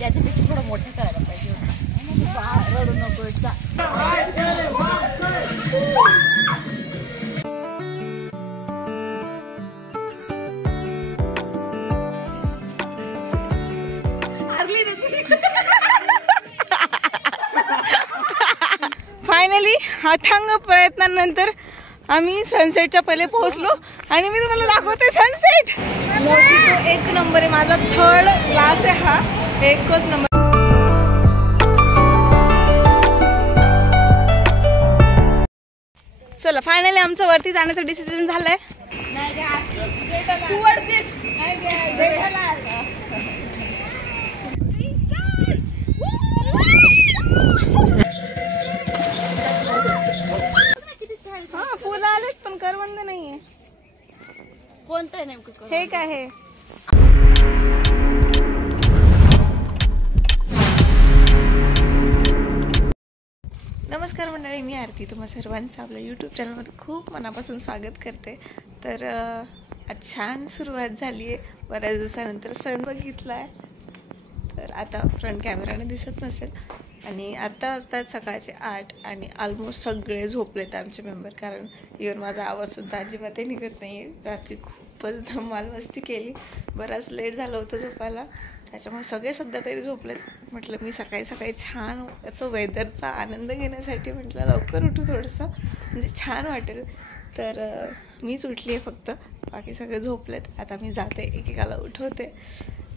याच्यापेक्षा थोडं मोठं करायला पाहिजे. रडू नको. फायनली अथांग प्रयत्नानंतर आम्ही सनसेटच्या पहिले पोहोचलो आणि मी तुम्हाला दाखवते सनसेट. मोजितो एक नंबर आहे. माझा 3rd क्लास आहे हा. एकच नंबर. चला फायनली आमचं वरती जाण्याचं डिसिजन झालंय. हा फुलं आलेत पण करवंद नाहीये. कोणतं आहे नेमकं? हे काय आहे? नमस्कार मंडळी, मी आरती. तुम्हा सर्वांचं आपल्या यूट्यूब चॅनलमध्ये खूप मनापासून स्वागत करते. तर आज छान सुरुवात झाली आहे. बऱ्याच दिवसानंतर सण बघितला आहे. तर आता फ्रंट कॅमेराने दिसत नसेल. आणि आता असतात सकाळचे 8 आणि ऑलमोस्ट सगळे झोपलेत आमचे मेंबर. कारण इव्हन माझा आवाजसुद्धा अजिबातही निघत नाही आहे. रात्री खूपच धमाल मस्ती केली. बराच लेट झालं होतं झोपायला, त्याच्यामुळे सगळे सध्या तरी झोपलेत. म्हटलं मी सकाळी सकाळी छान याचं वेदरचा आनंद घेण्यासाठी म्हटलं लवकर उठू थोडंसं, म्हणजे छान वाटेल. तर मीच उठली आहे फक्त, बाकी सगळे झोपलेत. आता मी जाते, एकेकाला उठवते,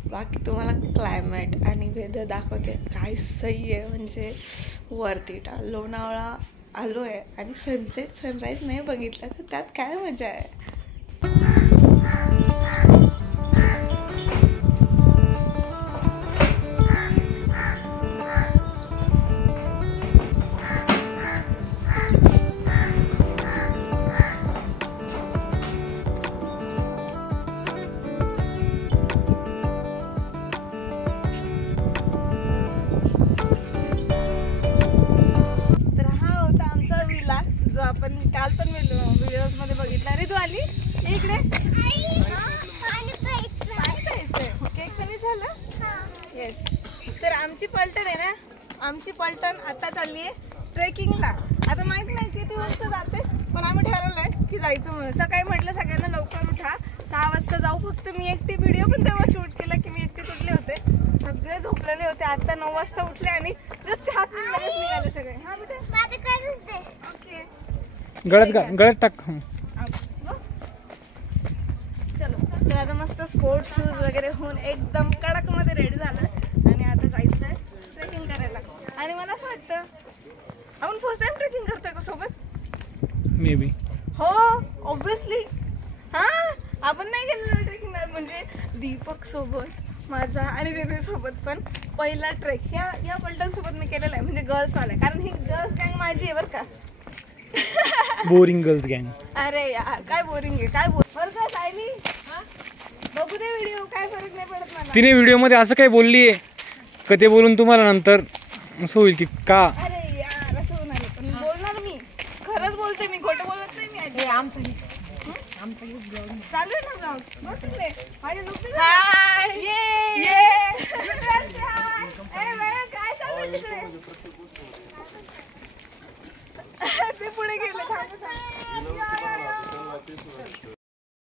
बाकी तुम्हाला क्लायमेट आणि वेदर दाखवते. काय सही आहे, म्हणजे वरती लोणावळा आलो आहे आणि सनसेट सनराईज नाही बघितला तर त्यात काय मजा आहे. आपण काल पण व्हिडिओज मध्ये बघितला. रे तू आली इकडे केक फिनिश झालं. येस. तर आमची पलटण आहे ना, आमची पलटण आता चालली आहे ट्रेकिंगला. आता माहित नाही किती वाजता जाते, पण आम्ही ठरवलंय की जायचं म्हणून. सकाळी म्हटलं सगळ्यांना लवकर उठा, 6 वाजता जाऊ. फक्त मी एकटी व्हिडिओ पण तेव्हा शूट केला की मी एकटी उठले होते, सगळे झोपलेले होते. आता 9 वाजता उठले आणि जस्ट चहा पिऊन लगेच निघाले सगळे. हा बेटा ओके. गळ्यात टाक. चलो. तर आता मस्त स्पोर्ट्स शूज वगैरे होऊन एकदम कडक मध्ये रेडी झालं आणि आता जायचंय ट्रेकिंग करायला. आणि मला असं वाटतं आपण फर्स्ट टाइम ट्रेकिंग करतोय का सोबत? May be. हो ऑब्विसली. हा आपण नाही गेलेलो ट्रेकिंग, म्हणजे दीपक सोबत माझा आणि रिद्धी सोबत पण पहिला ट्रेक या पलटण सोबत मी केलेला आहे, म्हणजे गर्ल्स वाला. कारण ही गर्ल्स गँग माझी आहे बरं का. बोरिंग गर्ल्स गँग. अरे यार काय बोरिंग आहे, काय बरं काय सायली. बघू दे व्हिडिओ, काय फरक नाही पडत मला. तिने व्हिडिओ मध्ये असं काय बोललीये का ते बोलून तुम्हाला नंतर असं होईल की का? अरे यार असं होणार आहे, पण बोलणार मी. खरंच बोलते मी, खोटं बोलत नाही मी. आमचं चालू आहे ना ब्लॉग. बघ तिकडे माझे लोक. हाय ये काय चालू आहे तिकडे? ते पुढे गेले.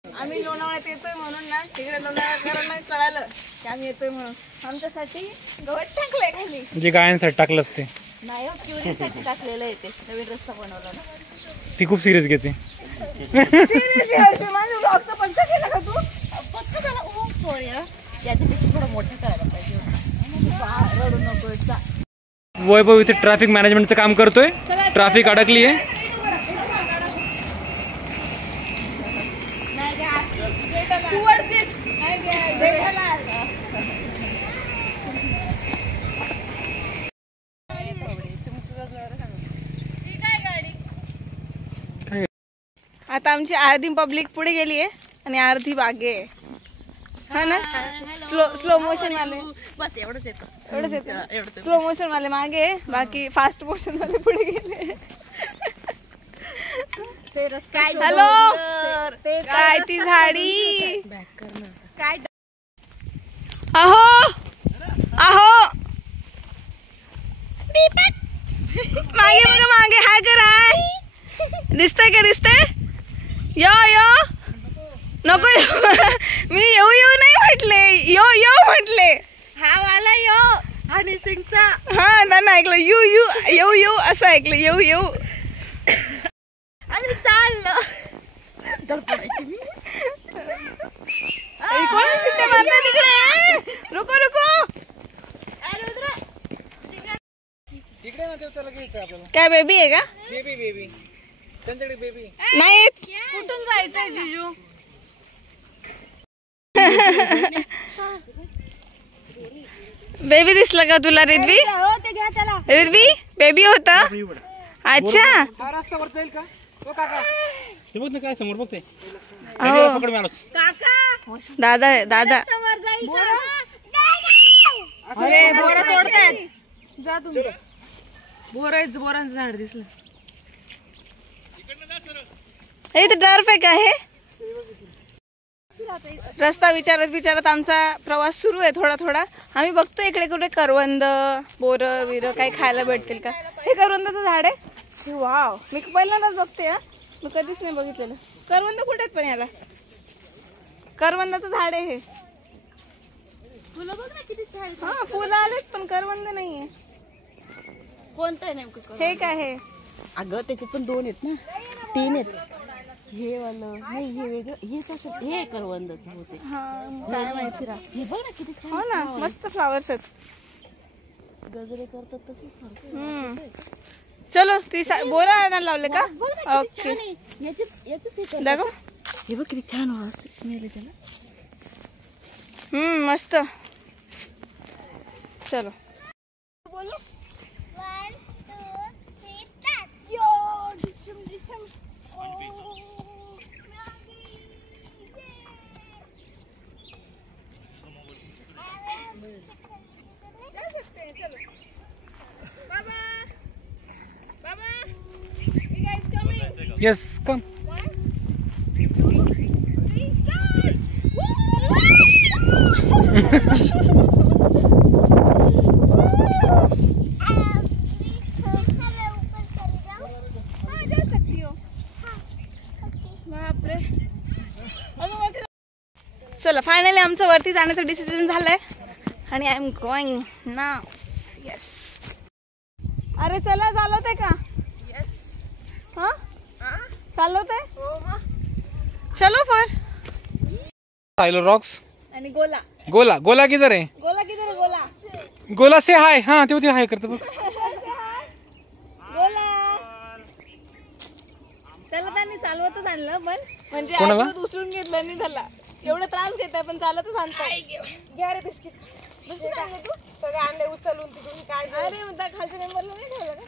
आम्ही लोणावळ्यात येतोय म्हणून ना, तिकडे लोणावळ्याकरांना कळालं की आम्ही येतोय म्हणून आमच्यासाठी गवत टाकलंय खाली. जे गायांसाठी टाकलं असते नाही, क्युरीसाठी टाकलेलं आहे ते. नवीन रस्ता बनवला ना, ती खूप सिरियस घेते. माझ्या ब्लॉगचा पंच केला का तू? फक्त त्याला सॉरी याच्यापेक्षा थोडं मोठं करायला पाहिजे. रडू नको. वैभव इथे ट्रॅफिक मॅनेजमेंटचं काम करतोय. ट्रॅफिक अडकली आहे. आता आमची अर्धी पब्लिक पुढे गेली आहे आणि अर्धी बागे आहे. हा ना स्लो मोशन वाले बस एवढंच येतं. एवढंच येतं स्लो मोशन वाले मागे बाकी फास्ट मोशन वाले पुढे गेले हॅलो काय ती झाडी काय अहो अहो मागे बघा मागे हाय कर हाय दिसतंय का दिसतंय यो यो नको मी येऊ येऊ नाही म्हटले यो यो म्हटले हा वाला यो आणि सिंगचा हा त्यांना ऐकलं यू यू येऊ येऊ असं ऐकलं येऊ येऊ आम्ही चाललो धडपडायची मी. कोण सुट्टे मारते तिकडे रुको रुको तिकडे ना त्याला घ्यायचं आपल्याला. काय बेबी आहे का बेबी त्यांच्याकडे बेबी. नाही कुठून जायचंय जिजू? बेबी दिसलं का तुला रिद्वी ते घ्या त्याला. रिद्वी बेबी होता अच्छा हा रस्ता वर जाईल का तो काका हे बघ ना काय समोर बघते हो. पकड मला. काका दादा आहे, दादा वर जायचं. अरे बोरा तोडतायत. जा तुम्ही. बोरांचं झाड दिसलं. हे तर टर्फ आहे का हे रस्ता विचारत विचारत आमचा प्रवास सुरू आहे थोडा थोडा. आम्ही बघतो इकडे कुठे करवंद बोरं विरं काही खायला भेटतील का. हे करवंदाचं झाड आहे वाव मी पहिल्यांदाच बघते हा मी कधीच नाही बघितलेलं. करवंद कुठे आहेत पण याला करवंदाचं झाड आहे हे. फुलं बघ ना किती छान. हा फुलं आलेत पण करवंद नाहीये. कोणतं आहे नेमकं? हे काय आहे अगं त्याचे पण 2 आहेत ना 3 आहेत. हे वालं नाही हे वेगळं हे कसं हे करवंदच होते. हा काय माहिती रा हे बघ ना किती छान. हो ना मस्त फ्लावर्स आहेत. गजरे करतात तसेच सारखं. चलो ती बोरं आणायला लावले का बघ ना किती ओके छान आहे. याचंच हे करतात. दाखव हे बघ किती छान वास स्मेल आहे त्याला. मस्त चलो बोलो येस कम. चला फायनली आमचं वरती जाण्याचं डिसिजन झालंय आणि I am going now. Yes अरे चला चालवते का हा चालवते चलो फर. साइलो रॉक्स आणि गोला गोला गोला किधर है? गोला किधर आहे गोला गोला से हाय. हा ते हाय करतो बघ. गोला त्याला त्यांनी चालवतच आणलं पण म्हणजे कोणाला? अजिबात उचलून घेतलं नाही त्याला. एवढा त्रास घेताय पण चालतच आणताय. घ्या रे बिस्किट बिस्किट आणलं तू सगळे आणले उचलून तिकडून काय अरे म्हणता खालच्या मेंबरला नाही ठेवलं का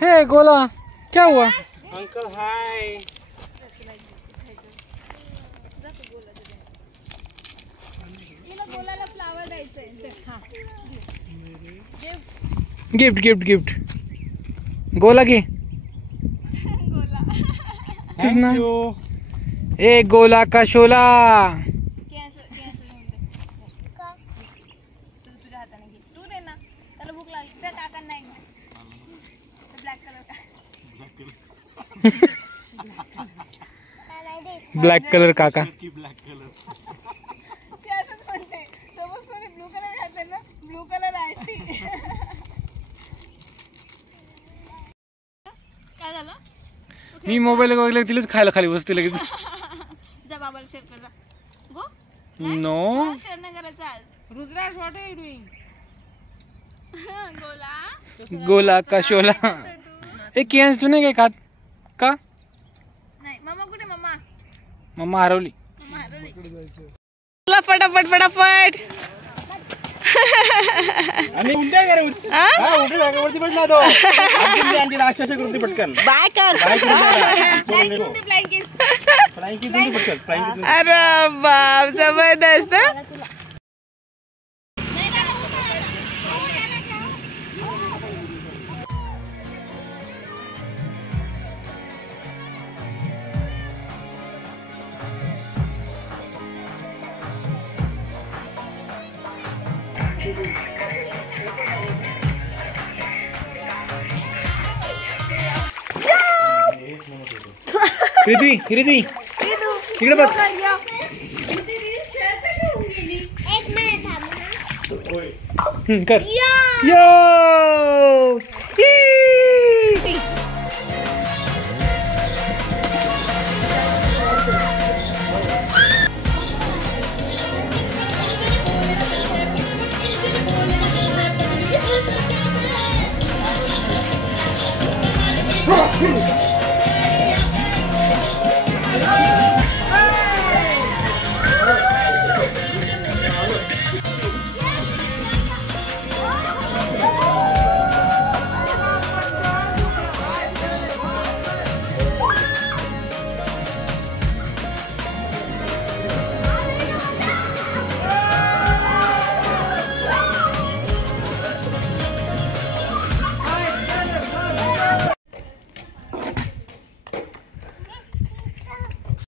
हे गोला क्या हुआ? Uncle hi. गोलाला फ्लावर द्यायचंय. गिफ्ट गिफ्ट गिफ्ट गोला घे. गोला कितना? ए गोला का शोला. तुझ्या हाताने घे तू दे ना त्याला भूक लागली त्या काकांना नाही ब्लॅक कलर ब्लॅक कलर काका. ते असंच म्हणते सपोज कोणी ब्लू कलर घातले ना ब्लू कलर आहे काय झालं मी मोबाईल वगैरे तिलाच खायला खाली बसते लगेच. जा बाबाला शेअर कर जा गो नो शेअर नाही करायचं आज Rudraj what are you doing गोला गोला का शोला. ए कियांश तू नाही काय खात का? नाही मम्मा कुठे मम्मा मम्मा हरवली. मम्मा हरवली चला फटाफट फटाफट. आम्ही उलट्या करा उलट्या जागेवरती पडला तो अशा कृती पटकन बाय कर. अरे बाप जबरदस्त. कृती कृती इकडे बघ. कर यो.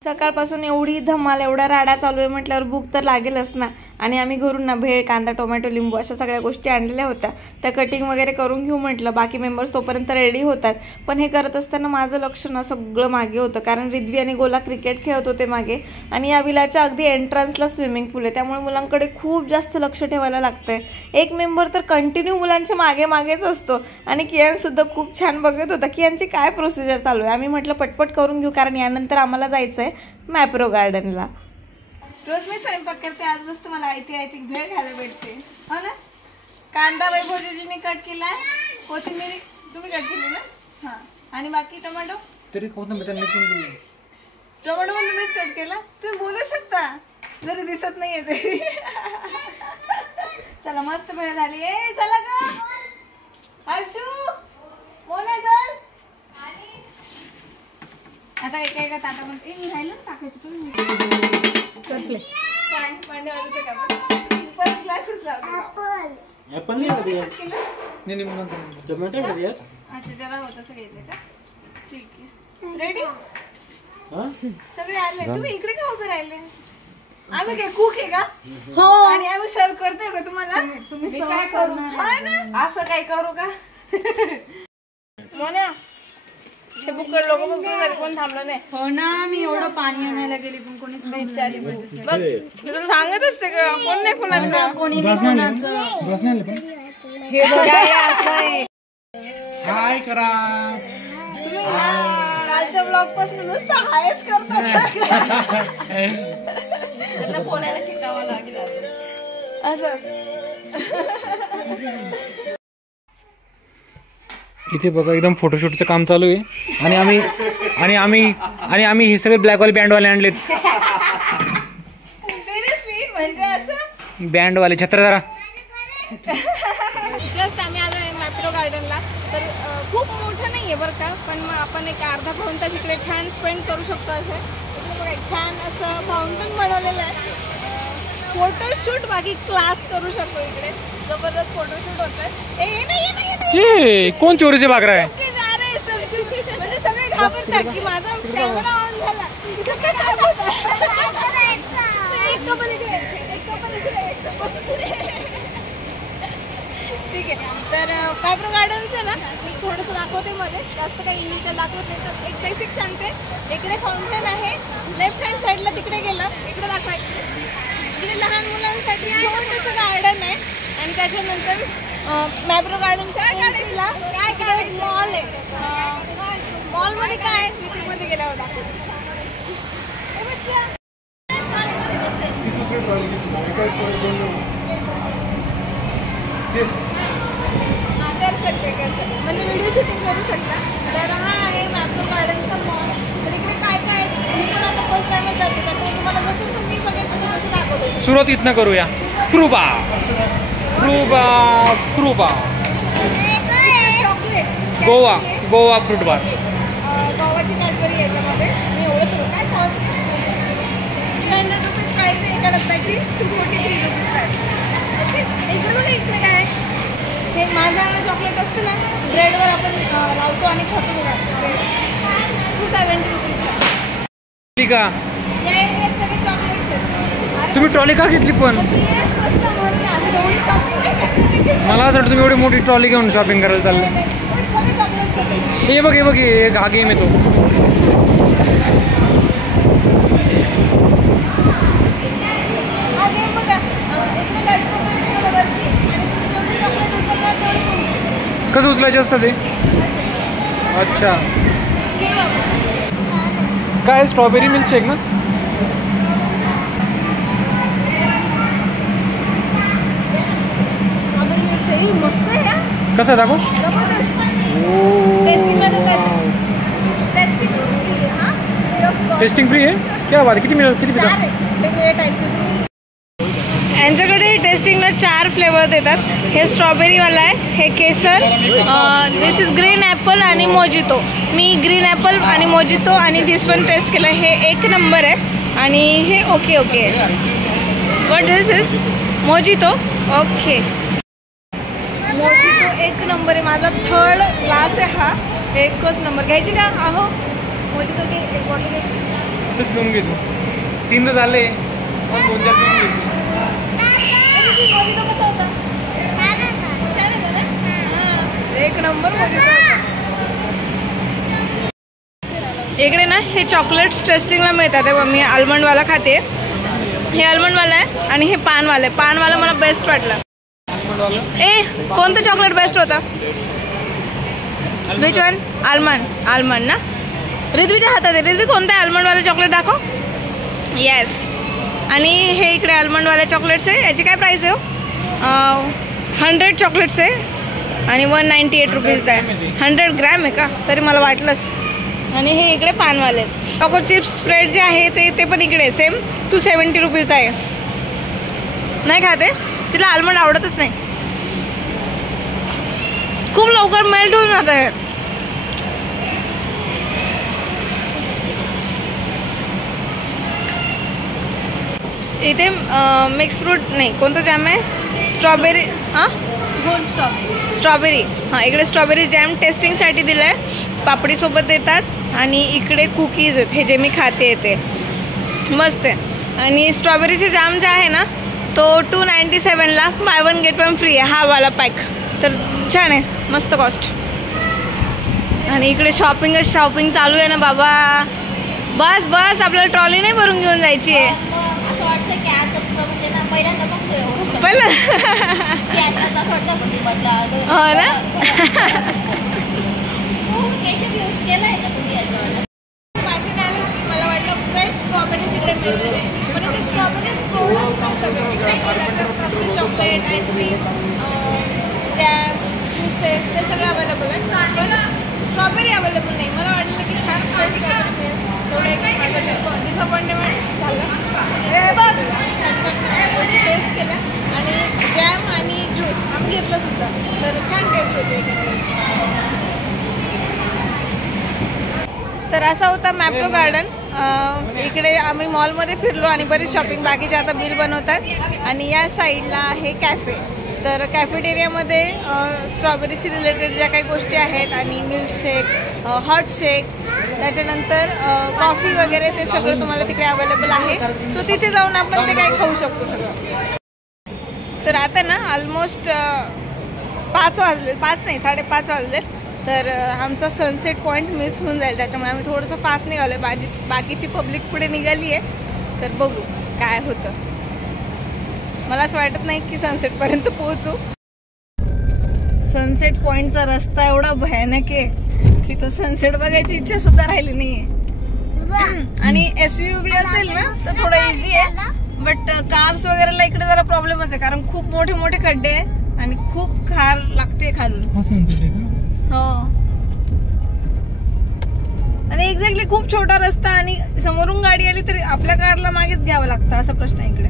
सकाळपासून एवढी धमाल एवढा राडा चालू आहे म्हटल्यावर भूक तर लागेलच ना. आणि आम्ही घरून ना भेळ कांदा टोमॅटो लिंबू अशा सगळ्या गोष्टी आणलेल्या होत्या. त्या कटिंग वगैरे करून घेऊ म्हटलं. बाकी मेंबर्स तोपर्यंत रेडी होतात. पण हे करत असताना माझं लक्ष ना सगळं मागे होतं, कारण रिद्वी आणि गोला क्रिकेट खेळत होते मागे. आणि या विलाच्या अगदी एंट्रन्सला स्विमिंग पूल आहे, त्यामुळे मुलांकडे खूप जास्त लक्ष ठेवायला लागतंय. एक मेंबर तर कंटिन्यू मुलांच्या मागे मागेच असतो. आणि कियानसुद्धा खूप छान बघत होता की यांची काय प्रोसिजर चालू आहे. आम्ही म्हटलं पटपट करून घेऊ, कारण यानंतर आम्हाला जायचं आहे मॅप्रो गार्डनला. रोज मी स्वयंपाक करते, आज मस्त मला आयती भेळ खायला भेटते. हो ना. कांदा वैभवजीने कट केलाय, कोथिंबीर तुम्ही कट केली ना. हा. आणि बाकी टोमॅटो तरी कोथिंबीर टोमॅटो पण तुम्हीच कट केला. तुम्ही बोलू शकता जरी दिसत नाहीये तरी. चला मस्त भेळ झाली. ए चला ग हर्षू मोना चल. आता एका एका ताटामध्ये राहिलं टाकायचं तुम्ही. काय मांडेवालीचं का परत ग्लासेस लावले. ऍपल नाही टोमॅटो अच्छा जरा होतं सगळ्याचं का. ठीक आहे रेडी सगळे आले. तुम्ही इकडे का उभे राहिले. आम्ही काय कुक आहे का. हो. आणि आम्ही सर्व करतोय का तुम्हाला. तुम्ही काय करू ना असं काय करू का. मोन्या हे बुकर लोक बघ कोण थांबलं नाही. हो ना. मी एवढं पाणी आणायला गेली पण कोणी बघ मी तुला सांगत असते का कोण नाही कोणाचं. कोणी नाही कोणाचं. हे बघा असं आहे. हाय करा. तुम्ही कालच्या ब्लॉग पासून नुसतं हायच करतात. त्यांना बोलायला शिकावं लागेल असं. इथे बघा एकदम फोटोशूटचं काम चालू आहे. आणि आम्ही हे सगळे ब्लॅकवाले बँडवाले आणलेत. सिरियसली म्हणजे असं बँडवाले छत्र जरा. जस्ट आम्ही आलो आहे मॅप्रो गार्डनला. तर खूप मोठं नाही आहे बरं का, पण मग आपण एक अर्धा पाऊण तास इकडे छान स्पेंड करू शकतो. असं इकडे बघा छान असं फाउंटन बनवलेलं आहे. फोटोशूट बाकी क्लास करू शकतो. इकडे जबरदस्त फोटोशूट होतं. हे कोण चोरीचे बाकरा आहे. म्हणजे सगळे घाबरतात की माझा कॅमेरा ऑन झाला. ठीक आहे. तर मॅप्रो गार्डनचं ना मी थोडंसं दाखवते मध्ये, जास्त काही इंग्लिश दाखवत नाही. तर एक बेसिक सांगते. इकडे फाउंटन आहे. लेफ्ट हँड साईडला तिकडे गेलं इकडे दाखवायचं. इकडे लहान मुलांसाठी छोटंसं गार्डन आहे. आणि त्याच्यानंतर मॅप्रो गार्डनच्या अगेन्स्टला काय मॉल आहे. मॉलमध्ये काय मीटिंगमध्ये गेल्यावर दाखवते. कर सकते म्हणजे व्हिडिओ शूटिंग करू शकता. तर हा आहे मॅप्रो गार्डनचा मॉल. तर इकडे काय काय मी पण आता फर्स्ट टाइमच जाते, त्यामुळे तुम्हाला जसं मी बघेल तसं दाखवते. सुरुवात इथनं करूया. फ्रुबा फ्रुबा फ्रुबा गोवा गोवा फ्रूट बार. गोवाची कॅडबरी याच्यामध्ये मी एवढं सगळं काय कॉस्ट 300 रुपीज प्राईस आहे एका डब्याची. 243 रुपीज प्राईस. ओके इकडे बघा इकडे काय हे माझा चॉकलेट असतं ना ब्रेडवर आपण लावतो आणि खातो बघा ब्रेड 270 रुपीज. ठीक आहे. या एरियात सगळे चॉकलेट्स आहेत. तुम्ही ट्रॉली का घेतली पण? म्हणून आम्ही एवढी शॉपिंग नाही करतो. मला असं वाटतं तुम्ही एवढी मोठी ट्रॉली घेऊन शॉपिंग करायला चालले. सगळे चॉकलेट्स आहेत. हे बघ हे हा गेम येतो. हा गेम बघा इकडे लटकून वरती आणि तुम्ही जेवढी चॉकलेट उचलणार तेवढी तुमची. कसं उचलायचे असतं ते? अच्छा काय स्ट्रॉबेरी मिल्कशेक ना? मस्त आहे. कसं दाखव. टेस्टिंग फ्री आहे. क्या बात. किती मिळेल किती पिता? यांच्याकडे टेस्टिंगला 4 फ्लेवर देतात. हे स्ट्रॉबेरीवाला आहे, हे केसर, दिस इज ग्रीन ॲपल आणि मोजितो. मी ग्रीन ॲपल आणि मोजितो आणि दिस वन टेस्ट केलं. हे 1 नंबर आहे आणि हे ओके ओके आहे. But this is mojito. Okay mojito 1 number आहे. माझा 3rd ग्लास आहे हा. 1च नंबर. घ्यायची का? आहो मोजितो घे. एक बॉटल घे. पिऊन घे तू. 3 तर झाले. 2-4 पिऊन घे. मोजितो कसा होता? छान होता ना? हां 1 नंबर मोजितो होता. इकडे ना हे चॉकलेट्स टेस्टिंगला मिळतात. तेव्हा मी आल्मंडवाला खाते. हे आल्मंडवाला आहे आणि हे पानवाला आहे. पानवाला मला बेस्ट वाटलं. कोणतं चॉकलेट बेस्ट होतं? Which one? आल्मंड. आल्मंड ना? रिद्वीच्या हातात आहे. रिद्वी कोणतं आहे आल्मंडवाले चॉकलेट दाखव. येस. आणि हे इकडे आल्मंडवाले चॉकलेट्स आहे. याची काय प्राईस आहे? 100 चॉकलेट्स आहे आणि 198 रुपीज आहे. 100 ग्रॅम आहे का? तरी मला वाटलंच. आणि हे इकडे पानवाले आहेत. चॉको चिप्स स्प्रेड जे आहे ते पण इकडे सेम 270 रुपीज आहे. नाही खाते. तिला आल्मंड आवडतच नाही. खूप लवकर मेल्ट होऊन जातं हे. इथे मिक्स फ्रूट नाही कोणतं जॅम आहे? स्ट्रॉबेरी. हां स्ट्रॉबेरी. हां इकडे स्ट्रॉबेरी जॅम टेस्टिंगसाठी दिलं आहे. पापडीसोबत देतात आणि इकडे कुकीज आहेत. हे जे मी खाते ते मस्त आहे. आणि स्ट्रॉबेरीचे जॅम जे आहे ना तो 297ला बाय 1 गेट 1 फ्री आहे. हा वाला पॅक तर छान आहे. मस्त कॉस्ट. आणि इकडे शॉपिंगच शॉपिंग चालू आहे ना बाबा. बस बस आपल्याला ट्रॉली नाही भरून घेऊन जायची आहे. पहिलं हो ना. मला वाटलं फ्रेश स्ट्रॉबेरी तिकडे मिळते पण इथे strawberry chocolate ice cream jam juices ते सगळं अवेलेबल आहे. स्ट्रॉबेरी अवेलेबल नाही. मला वाटलं की छान फ्रेश स्ट्रॉबेरी मिळेल. थोडं एक माझं डिसअपॉइंटमेंट झालं. टेस्ट केला आणि जॅम आणि ज्यूस आम्ही घेतलं सुद्धा तर छान टेस्ट होते. तर असा होता मॅप्रो गार्डन. इकडे आम्ही मॉलमध्ये फिरलो आणि बरीच शॉपिंग बाकीचे आता बिल बनवतात. आणि या साईडला आहे कॅफे. तर कॅफेटेरियामध्ये स्ट्रॉबेरीशी रिलेटेड ज्या काही गोष्टी आहेत आणि मिल्कशेक हॉट शेक त्याच्यानंतर कॉफी वगैरे ते सगळं तुम्हाला तिकडे अवेलेबल आहे. सो तिथे जाऊन आपण ते काही खाऊ शकतो सगळं. तर आता ना ऑलमोस्ट 5 वाजले. 5 नाही 5:30 वाजले. तर आमचा सनसेट पॉईंट मिस होऊन जाईल त्याच्यामुळे आम्ही थोडंसं फास्ट निघालो आहे. बाकीची पब्लिक पुढे निघाली आहे. तर बघू काय होतं. मला असं वाटत नाही की सनसेटपर्यंत पोहोचू. सनसेट पॉईंटचा रस्ता एवढा भयानक आहे की तो सनसेट बघायची इच्छा सुद्धा राहिली नाहीये. आणि SUV असेल ना तर थोडं इझी आहे. बट कार्स वगैरेला इकडे जरा प्रॉब्लेमच आहे कारण खूप मोठे मोठे खड्डे आहे आणि खूप खार लागते खालून. हो आणि एक्झॅक्टली खूप छोटा रस्ता आणि समोरून गाडी आली तरी आपल्या कारला मागेच घ्यावं लागतं असा प्रश्न आहे इकडे.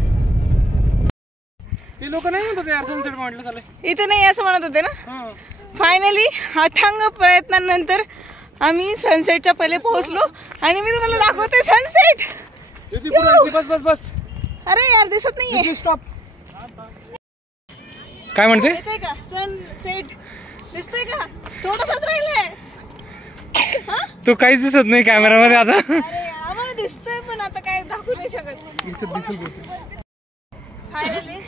ते लोक नाही म्हणत होते यार सनसेट पॉइंटला चालले. इथे नाही असं म्हणत होते ना. फायनली अथांग प्रयत्नानंतर आम्ही सनसेटच्या पहिले पोहोचलो आणि मी तुम्हाला दाखवते सनसेट. बस बस बस. अरे यार दिसत नाहीये. स्टॉप. काय म्हणते? येतोय का सनसेट? दिसतोय का? थोडंसच राहिलंय. तू काहीच दिसत नाही कॅमेरामध्ये आता. अरे आम्हाला दिसतोय पण आता काय दाखवू नाही शकत. फायनली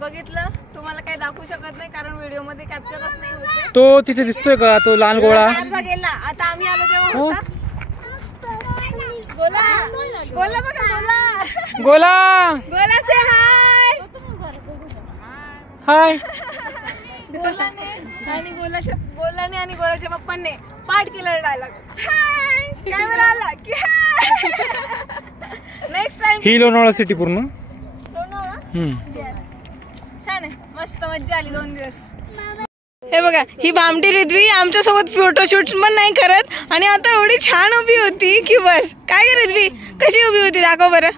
बघितलं. तुम्हाला काही दाखवू शकत नाही कारण व्हिडिओ मध्ये कॅप्चरच नाही होते. तो तिथे दिसतोय का तो लहान गोळा? अर्धा गेला. आता आम्ही आलो तेव्हा होता. गोला गोला बघा गोला. गोला गोला से हाय. हाय. गोलाने आणि गोलाच्या पप्पांनी पाठ केला डायलॉग. हाय कॅमेरा आला की नेक्स्ट टाइम. ही लोणावळा सिटी पूर्ण. छान आहे. मस्त मज्जा आली 2 दिवस. हे बघा ही भामटी रिद्वी आमच्या सोबत फोटोशूट पण नाही करत आणि आता एवढी छान उभी होती की बस. काय ग रिद्वी कशी उभी होती दाखव बरं.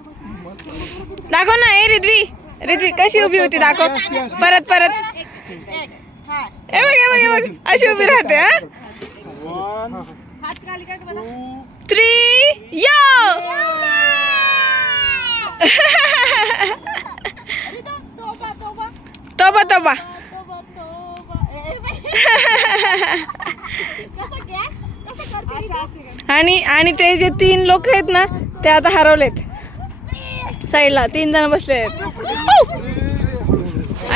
दाखव ना. हे रिद्वी रिद्वी कशी उभी होती दाखव परत परत. हे बघ हे बघ अशी उभी राहते. 3 यो. तोबा तोबा. आणि ते जे 3 लोक आहेत ना ते आता हरवलेत. साईडला 3 जण बसले आहेत.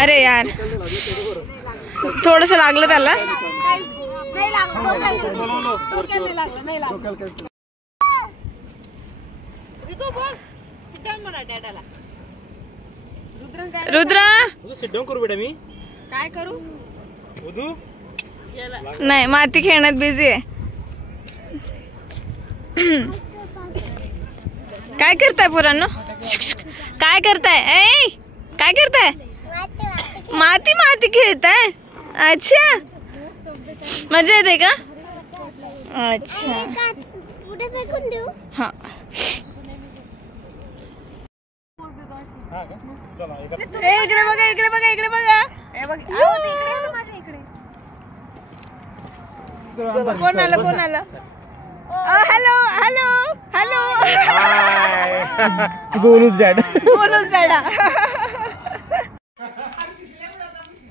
अरे यार थोडस लागलं त्याला. रुद्रा करू बेटा मी काय करू. उदू नाही माती खेळण्यात बिझी आहे. काय करताय पोरांनो? काय करताय? ए काय करताय? माती माती खेळताय. अच्छा मजा येते का? अच्छा हा. इकडे बघा इकडे बघा इकडे बघा. हे बघ माझ्या इकडे कोण आलं कोण आलं. Hello hello hello. गोलूच डॅड. बोलूच डॅडा.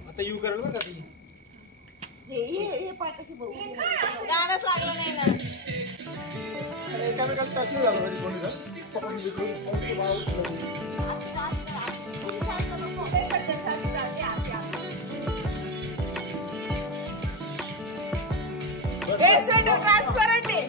आता यू करेल बरं का ती. गाणंच लागलं नाही ना. ट्रान्सपरंट आहे.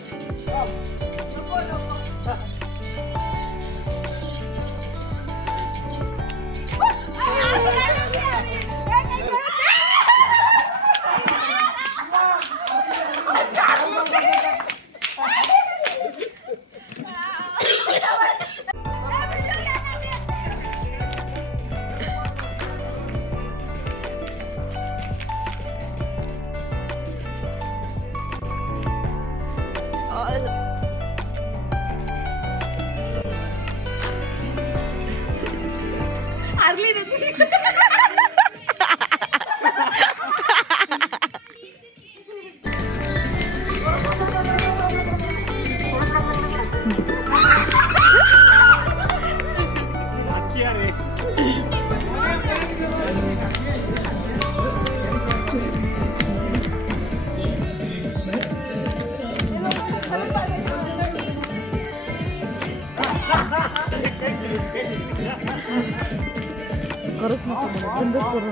करूच नको मला बंदच करू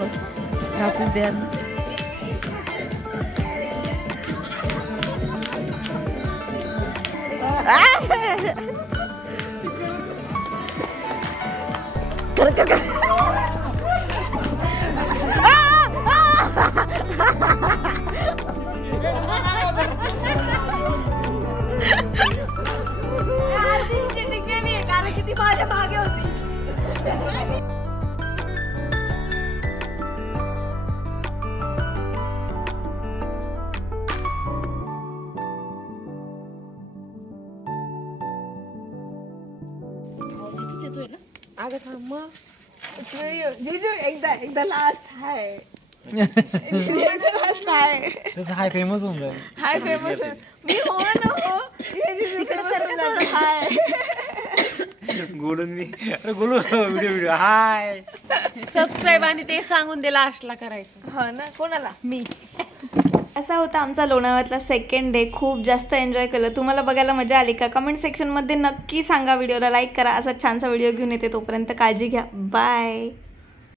ह्याच द्या. कारण किती माझ्या मागे होती. अगं थांब मग जीजू एकदा लास्ट हाय लास्ट हाय तसं हाय फेमस होऊन जाईल. हाय फेमस मी हो ना हो हे जीजू फेमस होऊन जातं. हाय गोलून मी अरे गोलू व्हिडिओ हाय सबस्क्राईब आणि ते सांगून दे लास्टला करायचं. हो ना कोणाला मी असा होता आमचा लोणावळ्यातला सेकंड डे. खूप जास्त एन्जॉय केलं. तुम्हाला बघायला मजा आली का? कमेंट सेक्शनमध्ये नक्की सांगा. व्हिडिओला लाईक करा. असा छानसा व्हिडिओ घेऊन येते. तोपर्यंत काळजी घ्या. बाय.